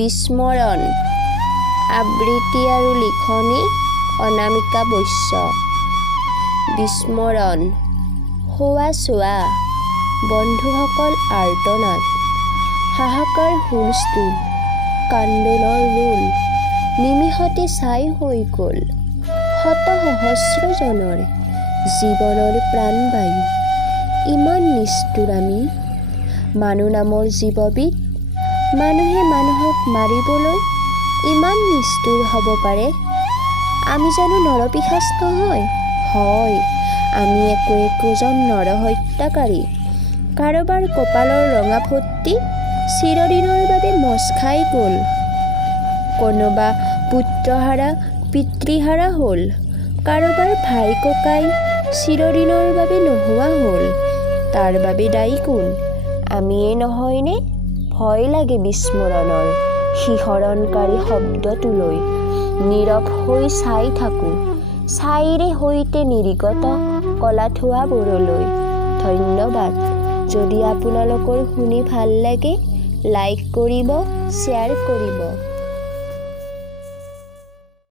বিস্মৰণ। আবৃত্তি আৰু লিখনি অনামিকা বৈশ্য। বিস্মৰণ। হোৱা চোৱা বন্ধুসকল আৰ্তনাদ। হাহাকাৰ হুলস্থুল কান্দোনৰ ৰোল। নিমিষতে ছাই হৈ গ'ল শত সহস্ৰজনৰ জীৱনৰ প্ৰাণবায়ু। ইমান নিষ্ঠুৰ আমি মানুহ নামৰ জীৱবিধ। মানুহে মানুহক মাৰিবলৈ ইমান নিষ্ঠুৰ হ'ব পাৰে। আমি জানো নৰপিশাচ নহয়? হয়, আমি একোজন নৰহত্যাকাৰী। কাৰোবাৰ কপালৰ ৰঙা ফটী চিৰদিনৰ বাবে মচ খাই গ'ল। কোনোবা পুত্ৰহাৰা পিতৃহাৰা হ'ল। কাৰোবাৰ ভাই ককাই চিৰদিনৰ বাবে নোহোৱা হ'ল। তাৰ বাবে দায়ী কোন? আমিয়ে নহয়নে? ভয় লাগে বিস্মৰণৰ শিহৰণকাৰী শব্দটোলৈ। নীৰৱ হৈ চাই থাকোঁ ছাইৰে সৈতে নিৰ্গত কলা ধোঁৱাবোৰলৈ। ধন্যবাদ। যদি আপোনালোকৰ শুনি ভাল লাগে লাইক কৰিব, শ্বেয়াৰ কৰিব।